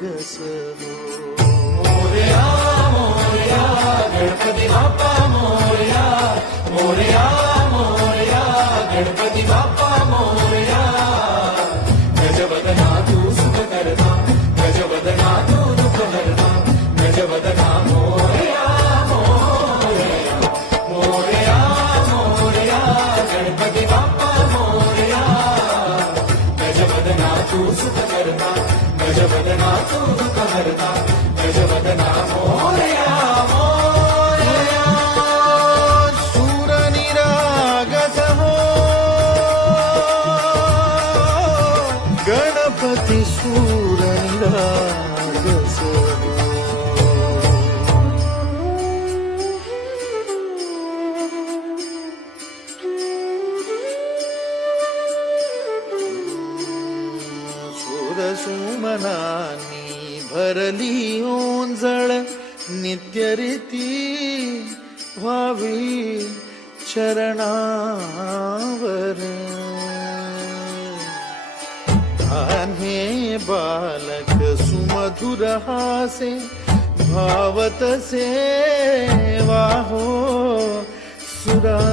मोर्या मोर्या गणपती बाप्पा मोर्या मोर्या मोर्या गणपती बाप्पा मोर्या गजवदना तू सुख करता गजवदना तू दुःख करता गजवदना मोर्या मोर्या मोर्या मोर्या गणपती बाप्पा मोर्या गजवदना तू सुख गजपदनाथकार गजपदनार्या सूरनिराग गणपति सूर्य सुमनानि भरलि ओन् जल नित्यरिति वावि चरणावर. बालक सुमधुरहासे भावतसेवा सुरा